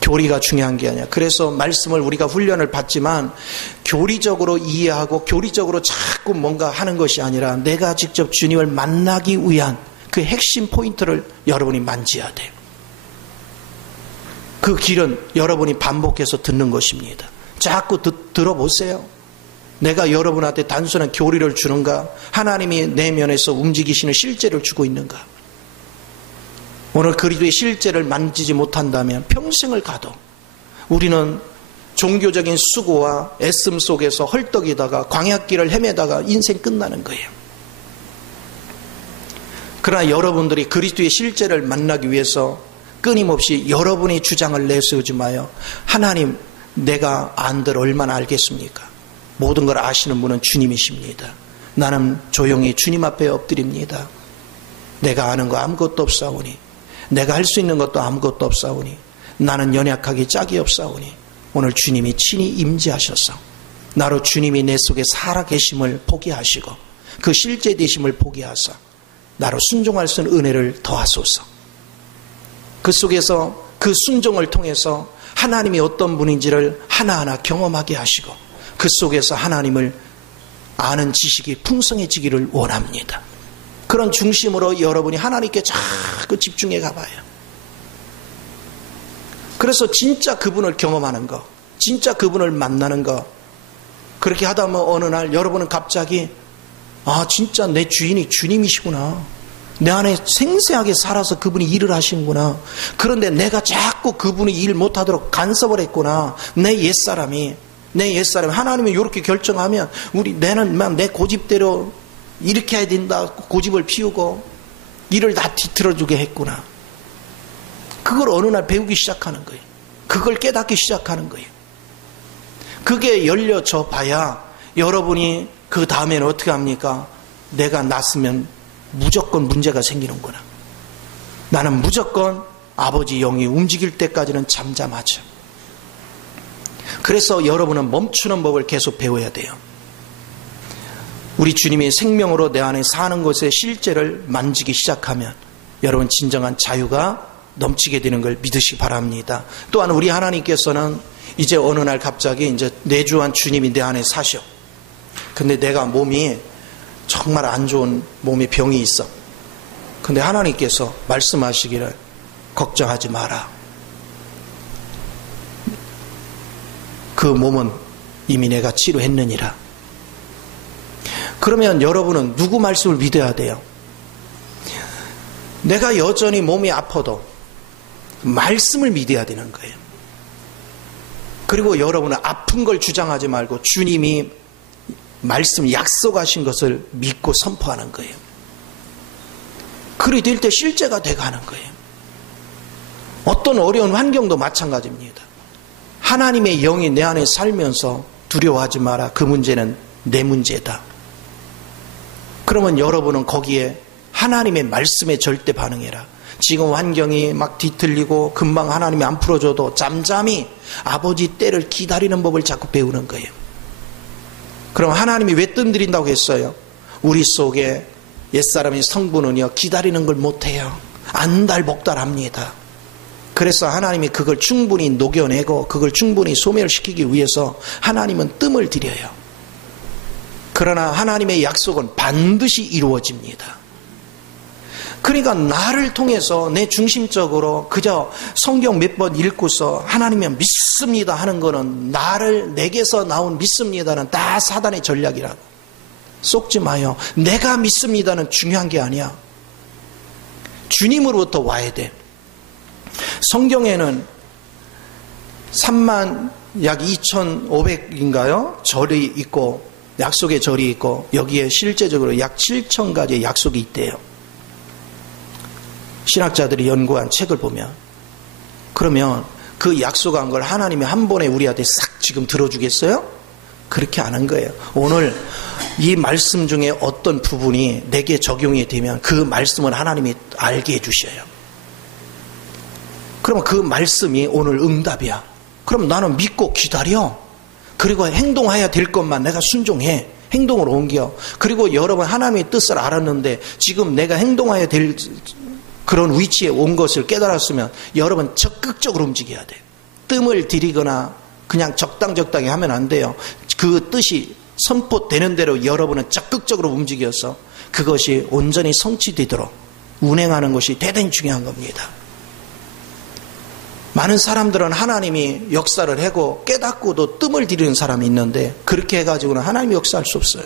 교리가 중요한 게 아니야. 그래서 말씀을 우리가 훈련을 받지만 교리적으로 이해하고 교리적으로 자꾸 뭔가 하는 것이 아니라 내가 직접 주님을 만나기 위한 그 핵심 포인트를 여러분이 만지어야 돼요. 그 길은 여러분이 반복해서 듣는 것입니다. 자꾸 들어보세요. 내가 여러분한테 단순한 교리를 주는가? 하나님이 내면에서 움직이시는 실제를 주고 있는가? 오늘 그리스도의 실제를 만지지 못한다면 평생을 가도 우리는 종교적인 수고와 애씀 속에서 헐떡이다가 광야길을 헤매다가 인생 끝나는 거예요. 그러나 여러분들이 그리스도의 실제를 만나기 위해서 끊임없이 여러분의 주장을 내세우지 마요. 하나님, 내가 안들 얼마나 알겠습니까? 모든 걸 아시는 분은 주님이십니다. 나는 조용히 주님 앞에 엎드립니다. 내가 아는 거 아무것도 없사오니 내가 할 수 있는 것도 아무것도 없사오니 나는 연약하기 짝이 없사오니 오늘 주님이 친히 임재하셔서 나로 주님이 내 속에 살아계심을 보게 하시고 그 실제 되심을 보게 하사 나로 순종할 수 있는 은혜를 더하소서. 그 속에서 그 순종을 통해서 하나님이 어떤 분인지를 하나하나 경험하게 하시고 그 속에서 하나님을 아는 지식이 풍성해지기를 원합니다. 그런 중심으로 여러분이 하나님께 자꾸 집중해 가봐요. 그래서 진짜 그분을 경험하는 거, 진짜 그분을 만나는 거, 그렇게 하다 보면 어느 날 여러분은 갑자기 진짜 내 주인이 주님이시구나. 내 안에 생생하게 살아서 그분이 일을 하시는구나. 그런데 내가 자꾸 그분이 일 못하도록 간섭을 했구나. 내 옛사람이 하나님이 이렇게 결정하면 내는 내 고집대로 이렇게 해야 된다 고집을 피우고 일을 다 뒤틀어주게 했구나. 그걸 어느 날 배우기 시작하는 거예요. 그걸 깨닫기 시작하는 거예요. 그게 열려져 봐야 여러분이 그 다음에는 어떻게 합니까? 내가 났으면 무조건 문제가 생기는구나. 나는 무조건 아버지 영이 움직일 때까지는 잠잠하죠. 그래서 여러분은 멈추는 법을 계속 배워야 돼요. 우리 주님이 생명으로 내 안에 사는 것의 실제를 만지기 시작하면 여러분 진정한 자유가 넘치게 되는 걸 믿으시기 바랍니다. 또한 우리 하나님께서는 이제 어느 날 갑자기 이제 내주한 주님이 내 안에 사셔. 근데 내가 몸이 정말 안 좋은 몸에 병이 있어. 근데 하나님께서 말씀하시기를 걱정하지 마라. 그 몸은 이미 내가 치료했느니라. 그러면 여러분은 누구 말씀을 믿어야 돼요? 내가 여전히 몸이 아파도 말씀을 믿어야 되는 거예요. 그리고 여러분은 아픈 걸 주장하지 말고 주님이 말씀 약속하신 것을 믿고 선포하는 거예요. 그리 될 때 실제가 돼가는 거예요. 어떤 어려운 환경도 마찬가지입니다. 하나님의 영이 내 안에 살면서 두려워하지 마라. 그 문제는 내 문제다. 그러면 여러분은 거기에 하나님의 말씀에 절대 반응해라. 지금 환경이 막 뒤틀리고 금방 하나님이 안 풀어줘도 잠잠히 아버지 때를 기다리는 법을 자꾸 배우는 거예요. 그럼 하나님이 왜 뜸들인다고 했어요? 우리 속에 옛사람의 성분은요 기다리는 걸 못해요. 안달복달합니다. 그래서 하나님이 그걸 충분히 녹여내고 그걸 충분히 소멸시키기 위해서 하나님은 뜸을 들여요. 그러나 하나님의 약속은 반드시 이루어집니다. 그러니까 나를 통해서 내 중심적으로 그저 성경 몇 번 읽고서 하나님은 믿습니다 하는 거는 내게서 나온 믿습니다는 다 사단의 전략이라고. 속지 마요. 내가 믿습니다는 중요한 게 아니야. 주님으로부터 와야 돼. 성경에는 3만 약 2,500인가요? 절이 있고 약속의 절이 있고 여기에 실제적으로 약 7,000가지의 약속이 있대요. 신학자들이 연구한 책을 보면. 그러면 그 약속한 걸 하나님이 한 번에 우리한테 싹 지금 들어주겠어요? 그렇게 안 한 거예요. 오늘 이 말씀 중에 어떤 부분이 내게 적용이 되면 그 말씀을 하나님이 알게 해주셔요. 그러면 그 말씀이 오늘 응답이야. 그럼 나는 믿고 기다려. 그리고 행동해야 될 것만 내가 순종해. 행동으로 옮겨. 그리고 여러분 하나님의 뜻을 알았는데 지금 내가 행동해야 될 그런 위치에 온 것을 깨달았으면 여러분 적극적으로 움직여야 돼. 뜸을 들이거나 그냥 적당히 하면 안 돼요. 그 뜻이 선포되는 대로 여러분은 적극적으로 움직여서 그것이 온전히 성취되도록 운행하는 것이 대단히 중요한 겁니다. 많은 사람들은 하나님이 역사를 하고 깨닫고도 뜸을 들이는 사람이 있는데 그렇게 해가지고는 하나님이 역사할 수 없어요.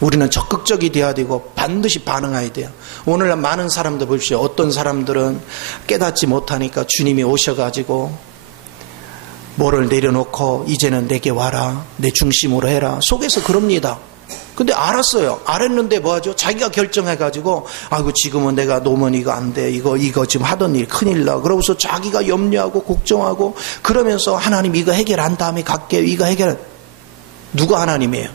우리는 적극적이 돼야 되고 반드시 반응해야 돼요. 오늘날 많은 사람들 보십시오. 어떤 사람들은 깨닫지 못하니까 주님이 오셔가지고 뭐를 내려놓고 이제는 내게 와라. 내 중심으로 해라. 속에서 그럽니다. 근데 알았어요. 알았는데 뭐하죠? 자기가 결정해가지고 아이고 지금은 내가 놓으면 이거 안 돼. 이거 지금 하던 일 큰일 나. 그러고서 자기가 염려하고 걱정하고 그러면서 하나님 이거 해결한 다음에 갈게요. 이거 해결. 누가 하나님이에요?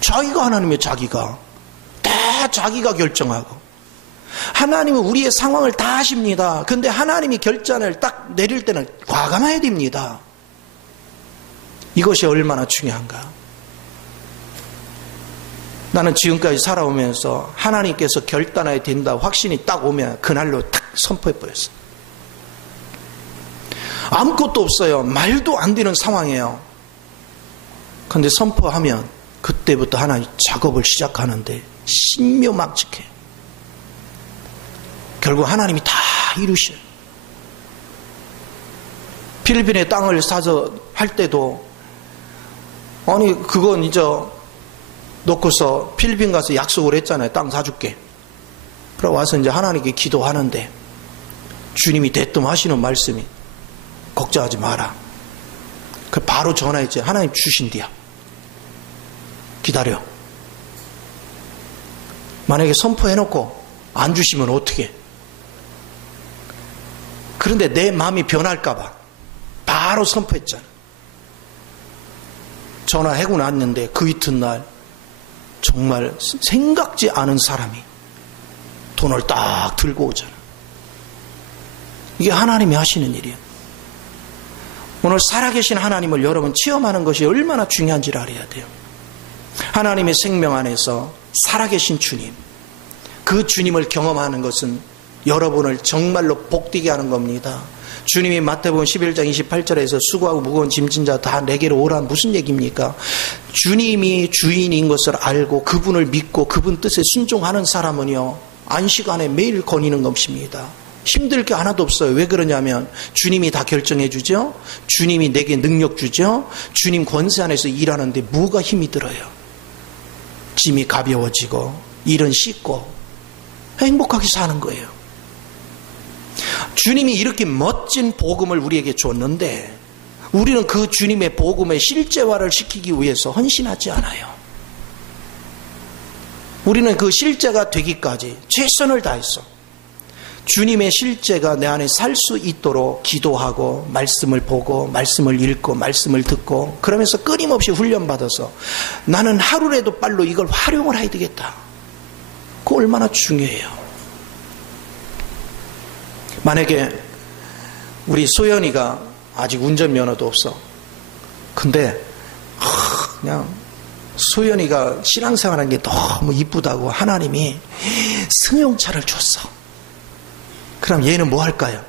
자기가 하나님이에요. 자기가. 다 자기가 결정하고. 하나님은 우리의 상황을 다 아십니다. 근데 하나님이 결단을 딱 내릴 때는 과감해야 됩니다. 이것이 얼마나 중요한가. 나는 지금까지 살아오면서 하나님께서 결단해야 된다 확신이 딱 오면 그날로 딱 선포해버렸어요. 아무것도 없어요. 말도 안 되는 상황이에요. 그런데 선포하면 그때부터 하나님 작업을 시작하는데 신묘막측해. 결국 하나님이 다 이루셔요. 필리핀에 땅을 사서 할 때도 아니 그건 이제 놓고서 필리핀 가서 약속을 했잖아요. 땅 사줄게. 그러고 와서 이제 하나님께 기도하는데 주님이 대뜸 하시는 말씀이 걱정하지 마라. 그 바로 전화했지. 하나님 주신디야. 기다려. 만약에 선포해놓고 안 주시면 어떻게? 그런데 내 마음이 변할까봐 바로 선포했잖아. 전화하고 났는데 그 이튿날 정말 생각지 않은 사람이 돈을 딱 들고 오잖아. 이게 하나님이 하시는 일이에요. 오늘 살아계신 하나님을 여러분 체험하는 것이 얼마나 중요한지를 알아야 돼요. 하나님의 생명 안에서 살아계신 주님, 그 주님을 경험하는 것은 여러분을 정말로 복되게 하는 겁니다. 주님이 마태복음 11장 28절에서 수고하고 무거운 짐진 자 다 내게로 오란 무슨 얘기입니까? 주님이 주인인 것을 알고 그분을 믿고 그분 뜻에 순종하는 사람은요, 안식 안에 매일 거니는 것입니다. 힘들 게 하나도 없어요. 왜 그러냐면 주님이 다 결정해 주죠. 주님이 내게 능력 주죠. 주님 권세 안에서 일하는데 뭐가 힘이 들어요? 짐이 가벼워지고 일은 쉽고 행복하게 사는 거예요. 주님이 이렇게 멋진 복음을 우리에게 줬는데 우리는 그 주님의 복음의 실제화를 시키기 위해서 헌신하지 않아요. 우리는 그 실제가 되기까지 최선을 다했어. 주님의 실제가 내 안에 살 수 있도록 기도하고 말씀을 보고 말씀을 읽고 말씀을 듣고 그러면서 끊임없이 훈련받아서 나는 하루라도 빨로 이걸 활용을 해야 되겠다. 그거 얼마나 중요해요. 만약에 우리 소연이가 아직 운전면허도 없어. 근데 그냥 소연이가 신앙생활하는 게 너무 이쁘다고 하나님이 승용차를 줬어. 그럼 얘는 뭐 할까요?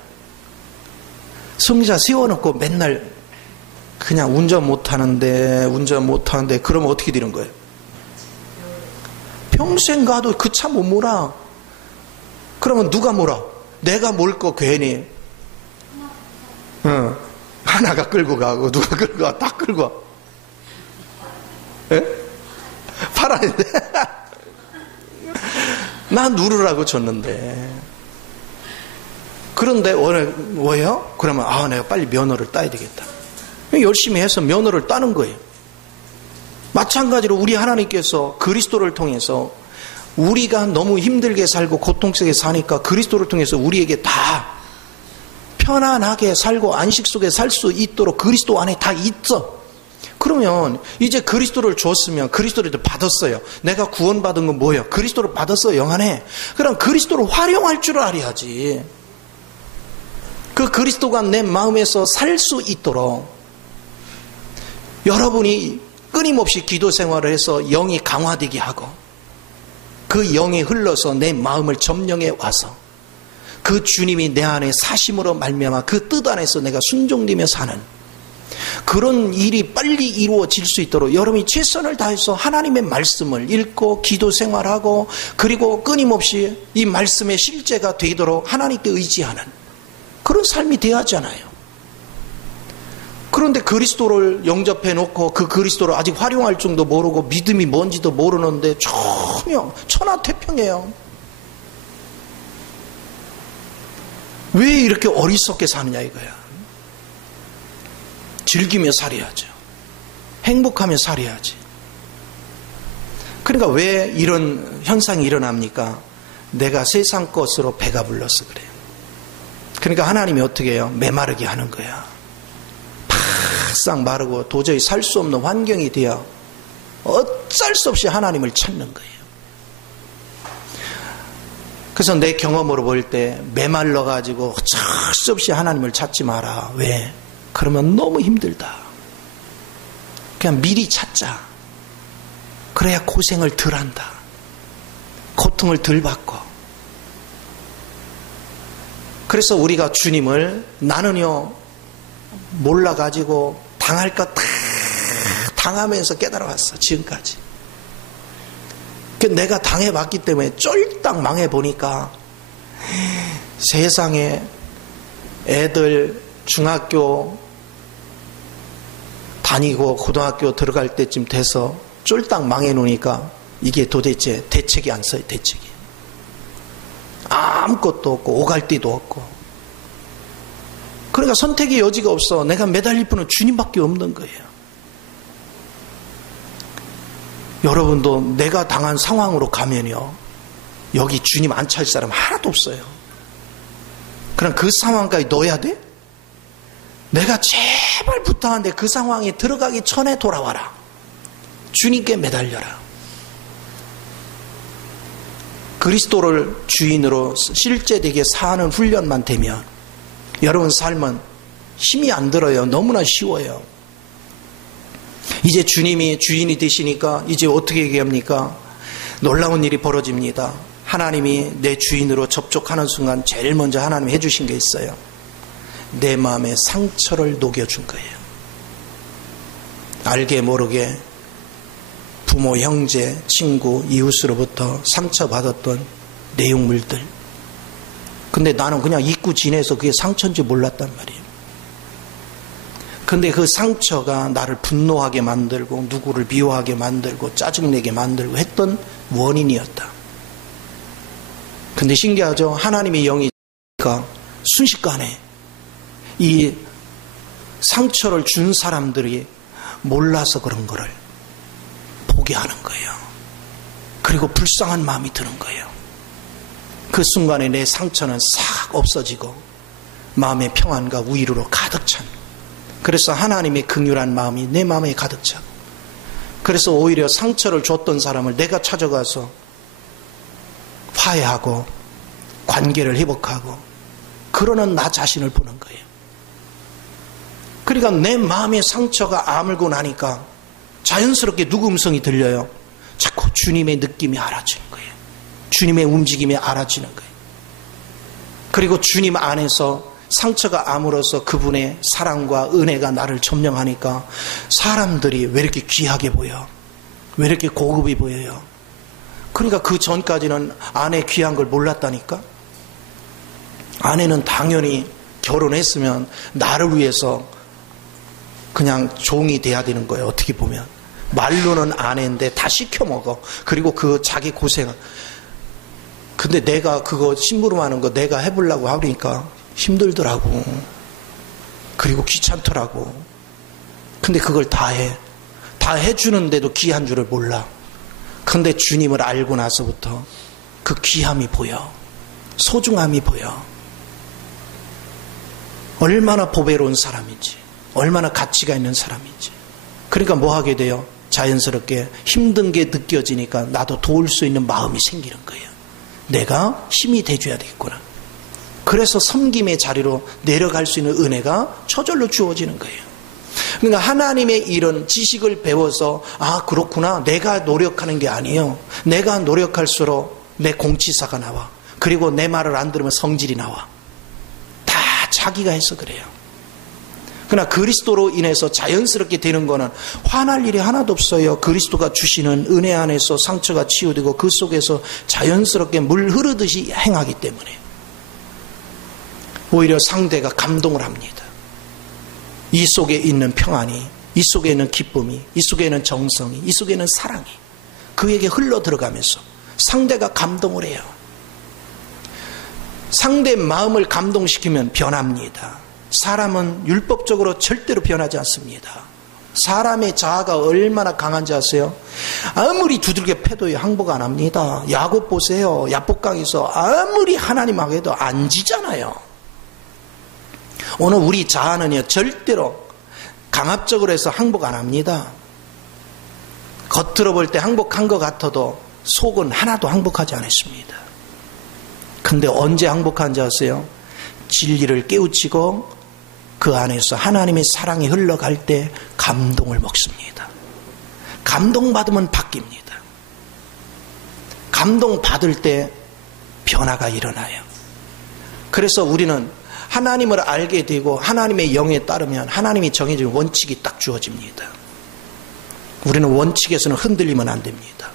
승용차 세워놓고 맨날 그냥 운전 못하는데 그러면 어떻게 되는 거예요? 평생 가도 그 차 못 몰아. 그러면 누가 몰아? 내가 몰 거 괜히 하나가 끌고 가고 누가 끌고 가? 다 끌고 가. 예? 팔았는데 나 누르라고 줬는데 그런데 왜요? 그러면 내가 빨리 면허를 따야 되겠다. 열심히 해서 면허를 따는 거예요. 마찬가지로 우리 하나님께서 그리스도를 통해서 우리가 너무 힘들게 살고 고통스럽게 사니까 그리스도를 통해서 우리에게 다 편안하게 살고 안식 속에 살 수 있도록 그리스도 안에 다 있어. 그러면 이제 그리스도를 줬으면 그리스도를 받았어요. 내가 구원받은 건 뭐예요? 그리스도를 받았어 영 안에. 그럼 그리스도를 활용할 줄 알아야지. 그 그리스도가 내 마음에서 살 수 있도록 여러분이 끊임없이 기도 생활을 해서 영이 강화되게 하고 그 영이 흘러서 내 마음을 점령해 와서 그 주님이 내 안에 사심으로 말미암아 그 뜻 안에서 내가 순종되며 사는 그런 일이 빨리 이루어질 수 있도록 여러분이 최선을 다해서 하나님의 말씀을 읽고 기도 생활하고 그리고 끊임없이 이 말씀의 실제가 되도록 하나님께 의지하는 그런 삶이 돼야 하잖아요. 그런데 그리스도를 영접해 놓고 그 그리스도를 아직 활용할 줄도 모르고 믿음이 뭔지도 모르는데 전혀 천하태평해요. 왜 이렇게 어리석게 사느냐 이거야. 즐기며 살아야죠. 행복하며 살아야지. 그러니까 왜 이런 현상이 일어납니까? 내가 세상 것으로 배가 불러서 그래요. 그러니까 하나님이 어떻게 해요? 메마르게 하는 거야. 바싹 마르고 도저히 살 수 없는 환경이 되어 어쩔 수 없이 하나님을 찾는 거예요. 그래서 내 경험으로 볼 때 메말라가지고 어쩔 수 없이 하나님을 찾지 마라. 왜? 그러면 너무 힘들다. 그냥 미리 찾자. 그래야 고생을 덜 한다. 고통을 덜 받고. 그래서 우리가 주님을 나는요 몰라가지고 당할 것 다 당하면서 깨달아왔어. 지금까지. 내가 당해봤기 때문에 쫄딱 망해보니까 세상에 애들 중학교 다니고 고등학교 들어갈 때쯤 돼서 쫄딱 망해놓으니까 이게 도대체 대책이 안 서요. 대책이. 아무것도 없고 오갈 데도 없고. 그러니까 선택의 여지가 없어. 내가 매달릴 분은 주님밖에 없는 거예요. 여러분도 내가 당한 상황으로 가면요, 여기 주님 안 찾을 사람 하나도 없어요. 그럼 그 상황까지 넣어야 돼? 내가 제발 부탁한데 그 상황에 들어가기 전에 돌아와라. 주님께 매달려라. 그리스도를 주인으로 실제되게 사는 훈련만 되면 여러분 삶은 힘이 안 들어요. 너무나 쉬워요. 이제 주님이 주인이 되시니까 이제 어떻게 얘기합니까? 놀라운 일이 벌어집니다. 하나님이 내 주인으로 접촉하는 순간 제일 먼저 하나님이 해주신 게 있어요. 내 마음의 상처를 녹여준 거예요. 알게 모르게 부모, 형제, 친구, 이웃으로부터 상처받았던 내용물들. 근데 나는 그냥 잊고 지내서 그게 상처인지 몰랐단 말이에요. 근데 그 상처가 나를 분노하게 만들고 누구를 미워하게 만들고 짜증내게 만들고 했던 원인이었다. 근데 신기하죠? 하나님의 영이 순식간에 이 상처를 준 사람들이 몰라서 그런 거를 보게 하는 거예요. 그리고 불쌍한 마음이 드는 거예요. 그 순간에 내 상처는 싹 없어지고 마음의 평안과 위로로 가득 찬. 그래서 하나님의 긍휼한 마음이 내 마음에 가득 차고, 그래서 오히려 상처를 줬던 사람을 내가 찾아가서 화해하고 관계를 회복하고 그러는 나 자신을 보는 거예요. 그러니까 내 마음의 상처가 아물고 나니까 자연스럽게 누구 음성이 들려요? 자꾸 주님의 느낌이 알아지는 거예요. 주님의 움직임이 알아지는 거예요. 그리고 주님 안에서 상처가 아물어서 그분의 사랑과 은혜가 나를 점령하니까 사람들이 왜 이렇게 귀하게 보여? 왜 이렇게 고급이 보여요? 그러니까 그 전까지는 아내 귀한 걸 몰랐다니까? 아내는 당연히 결혼했으면 나를 위해서 그냥 종이 돼야 되는 거예요. 어떻게 보면 말로는 아내인데 다 시켜먹어. 그리고 그 자기 고생. 근데 내가 그거 심부름하는 거 내가 해보려고 하니까 힘들더라고. 그리고 귀찮더라고. 근데 그걸 다 해. 다 해주는데도 귀한 줄을 몰라. 근데 주님을 알고 나서부터 그 귀함이 보여. 소중함이 보여. 얼마나 보배로운 사람인지, 얼마나 가치가 있는 사람인지. 그러니까 뭐 하게 돼요? 자연스럽게 힘든 게 느껴지니까 나도 도울 수 있는 마음이 생기는 거예요. 내가 힘이 돼줘야 되겠구나. 그래서 섬김의 자리로 내려갈 수 있는 은혜가 저절로 주어지는 거예요. 그러니까 하나님의 이런 지식을 배워서 그렇구나, 내가 노력하는 게 아니에요. 내가 노력할수록 내 공치사가 나와. 그리고 내 말을 안 들으면 성질이 나와. 다 자기가 해서 그래요. 그러나 그리스도로 인해서 자연스럽게 되는 거는 화날 일이 하나도 없어요. 그리스도가 주시는 은혜 안에서 상처가 치유되고 그 속에서 자연스럽게 물 흐르듯이 행하기 때문에 오히려 상대가 감동을 합니다. 이 속에 있는 평안이, 이 속에 있는 기쁨이, 이 속에 있는 정성이, 이 속에 있는 사랑이 그에게 흘러 들어가면서 상대가 감동을 해요. 상대의 마음을 감동시키면 변합니다. 사람은 율법적으로 절대로 변하지 않습니다. 사람의 자아가 얼마나 강한지 아세요? 아무리 두들겨 패도 항복 안 합니다. 야곱 보세요. 야복강에서 아무리 하나님하고 해도 안 지잖아요. 오늘 우리 자아는요, 절대로 강압적으로 해서 항복 안 합니다. 겉으로 볼 때 항복한 것 같아도 속은 하나도 항복하지 않았습니다. 근데 언제 항복한지 아세요? 진리를 깨우치고 그 안에서 하나님의 사랑이 흘러갈 때 감동을 먹습니다. 감동받으면 바뀝니다. 감동받을 때 변화가 일어나요. 그래서 우리는 하나님을 알게 되고 하나님의 영에 따르면 하나님이 정해진 원칙이 딱 주어집니다. 우리는 원칙에서는 흔들리면 안 됩니다.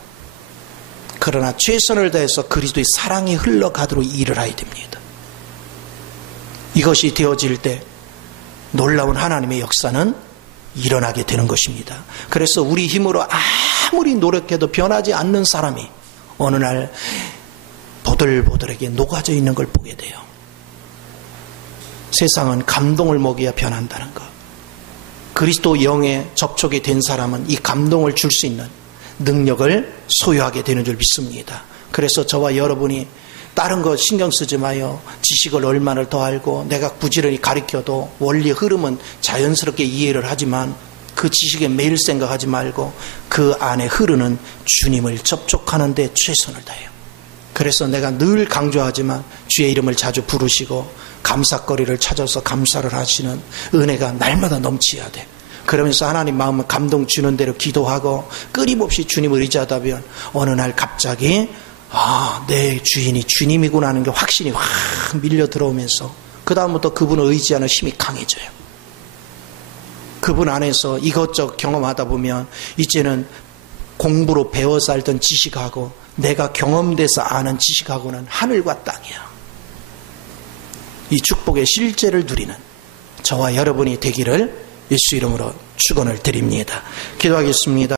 그러나 최선을 다해서 그리스도의 사랑이 흘러가도록 일을 해야 됩니다. 이것이 되어질 때 놀라운 하나님의 역사는 일어나게 되는 것입니다. 그래서 우리 힘으로 아무리 노력해도 변하지 않는 사람이 어느 날 보들보들하게 녹아져 있는 걸 보게 돼요. 세상은 감동을 먹여야 변한다는 것. 그리스도 영에 접촉이 된 사람은 이 감동을 줄 수 있는 능력을 소유하게 되는 줄 믿습니다. 그래서 저와 여러분이 다른 거 신경 쓰지 마요. 지식을 얼마나 더 알고 내가 부지런히 가르쳐도 원리 흐름은 자연스럽게 이해를 하지만 그 지식에 매일 생각하지 말고 그 안에 흐르는 주님을 접촉하는 데 최선을 다해요. 그래서 내가 늘 강조하지만 주의 이름을 자주 부르시고 감사거리를 찾아서 감사를 하시는 은혜가 날마다 넘쳐야 돼. 그러면서 하나님 마음을 감동 주는 대로 기도하고 끊임없이 주님을 의지하다 보면 어느 날 갑자기 내 주인이 주님이구나 하는 게 확신이 확 밀려 들어오면서 그 다음부터 그분을 의지하는 힘이 강해져요. 그분 안에서 이것저것 경험하다 보면 이제는 공부로 배워서 알던 지식하고 내가 경험돼서 아는 지식하고는 하늘과 땅이야. 이 축복의 실제를 누리는 저와 여러분이 되기를 예수 이름으로 축원을 드립니다. 기도하겠습니다.